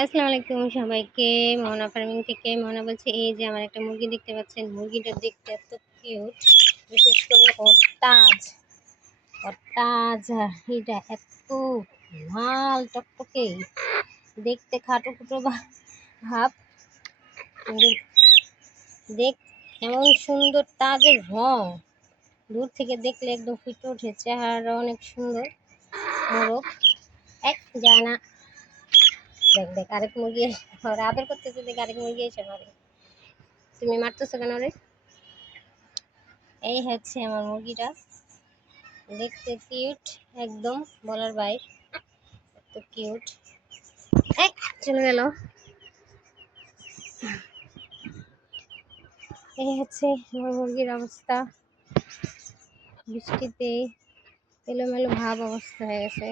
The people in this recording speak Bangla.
আসসালামু আলাইকুম সবাইকে। মোহনা ফার্মিং থেকে মোহনা বলছি। এই যে আমার একটা মুরগি দেখতে পাচ্ছেন, মুরগিটা দেখতে এত কিউট, বিশেষ করে ওর তাজ এটা এত লাল টকটকে, দেখতে খাটো খুটো ভাব, কিন্তু দেখ এমন সুন্দর তাজের রং, দূর থেকে দেখলে একদম ফুটে ওঠে। চেহারা অনেক সুন্দর, মোরগ এক যায় না। দেখ দেখ আরেক মুরগি ওরা আদর করতেছে, দেখ আরেক মুরগি এসে মারে। তুমি মারতেছো কেন রে? এই হচ্ছে আমার মুরগিটা, দেখতে কিউট একদম, বলার বাইরে এত কিউট। এই চলে গেল। এই হচ্ছে আমার মুরগির অবস্থা, বৃষ্টিতে এলোমেলো ভাব অবস্থা হয়ে গেছে।